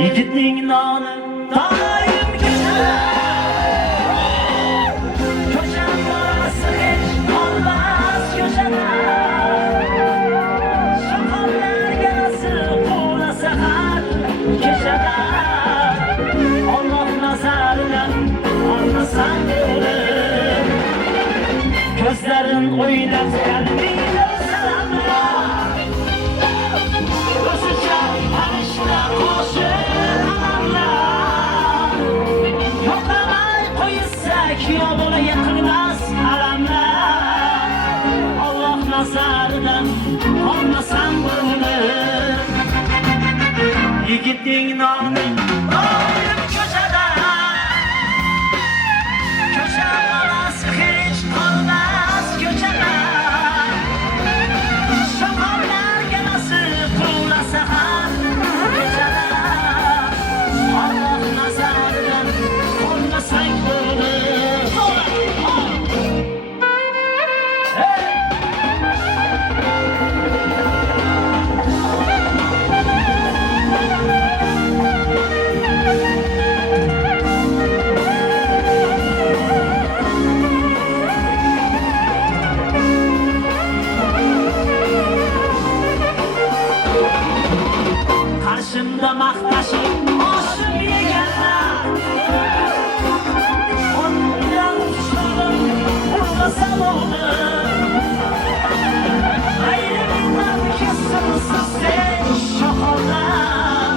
Yigitning noni doim ko'cha borasi hech qolmas ko'chada. Shoqollarga nasib quvlasa har kechada. Alloh nazaridan olmasam bo'lib, ko'zlarin o'ylab qalbingda salamlar. O'zicha farishta qo'shir alamlar. Yo'qlamay qo'ysak yo'q bola yiqilmas alamlar. Alloh nazaridan olmasam bo'lib, yigitning noni doim ko'chada. Ko'cha bolasi hech qolmas ko'chada. Shoqollarga nasib quvlasa har kechada. Alloh nazaridan qolmasang bo'lib. Qarshimda maqtashib oshib yeganlar, ondan tushdim urmasa bo'ldi. Ayrimdan kesimsiz sen shoqollar.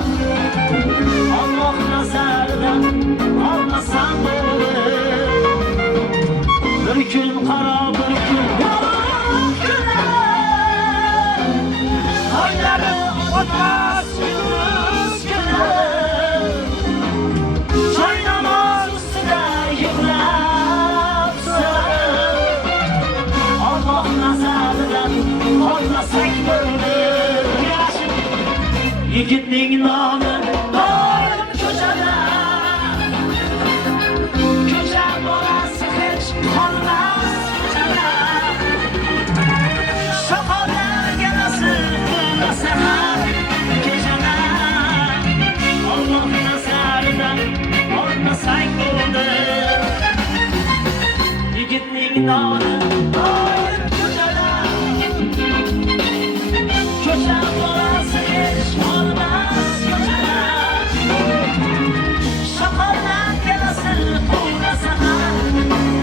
Alloh nazaridan olmasam bo'ldi. Bir kun qaro bir kun yo'q kunlar, oylari o'tmas yunus kunlar. Choy namoz ustida yig'lab so'rab, Alloh nazaridan qolmasak bo'ldi. Yigitning nomi doim ko'chada. Ko'cha bolasi hech qolmas ko'chada. Shoqollarga nasib qilmasa har kechada. Alloh nazaridan olmasak bo'ldi. Yigitning noni doim ko'chada. Ko'cha bolasi hech qolmas ko'chada. Shoqollarga nasib qilmasa har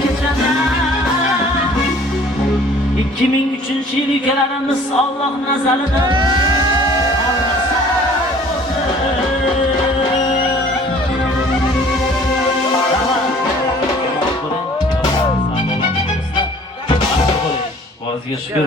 kechada. 2003-yil ukalarimiz Alloh nazaridan olmasa bo'ldi. Bozga shukr.